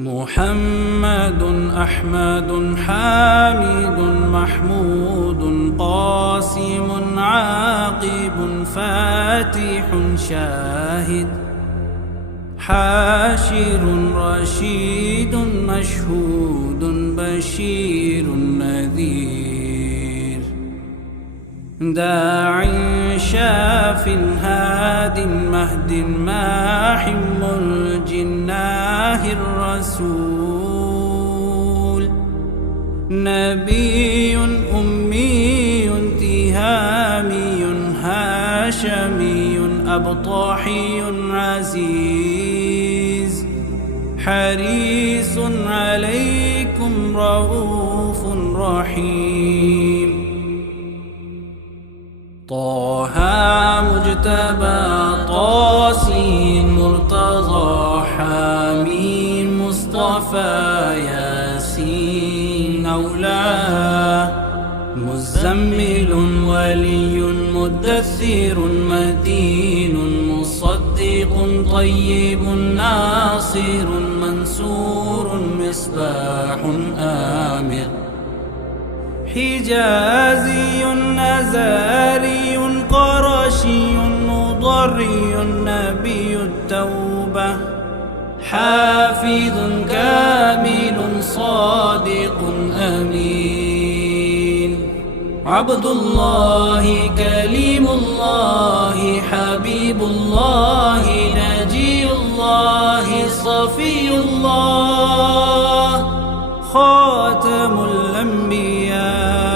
محمد أحمد حامد محمود قاسم عاقب فاتح شاهد حاشر رشيد مشهود بشير نذير داع شاف هاد مهد ماح الجناه الرسول نبي أمي تهامي هاشمي أبطاحي عزيز حريص عليكم رؤوف رحيم طه مجتبى طاسين مرتضى حميم مصطفى ياسين أولاه مزمل ولي مدثر مدين مصدق طيب ناصر منصور مصباح آمر حجازي نزاري قرشي مضري نبي التوبة حافظ كامل صادق أمين عبد الله كليم الله حبيب الله نجي الله صفي الله خاتم الأنبياء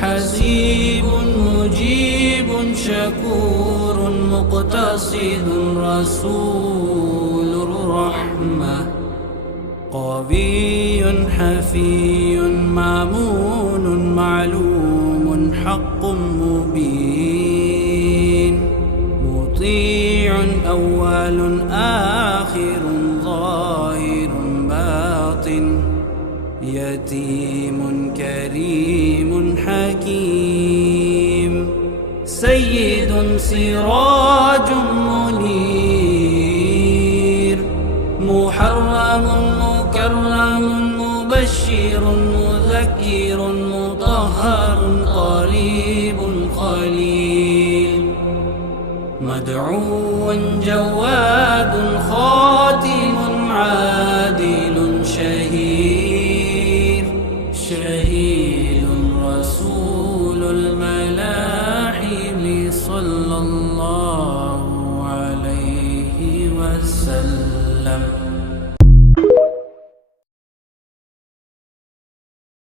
حسيب مجيب شكور مقتصد رسول الرحمة قوي حفي مامون معلوم حق مبين مطيع أول آخر ظاهر باطن يتيم كريم حكيم سيد سراج منير محرم مكرم مبشر مذكر مطهر قريب خليل مدعو جواد خاتم